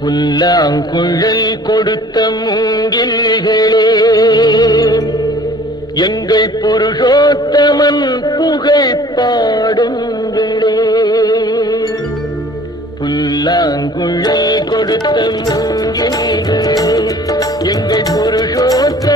புல்லாங்குழல் கொடுத்த மூங்கில்களே, எங்கள் புருஷோத்தமன் புகழ் பாடுங்களே. புல்லாங்குழல் கொடுத்த மூங்கில்களே, எங்கள் புருஷோத்தமன்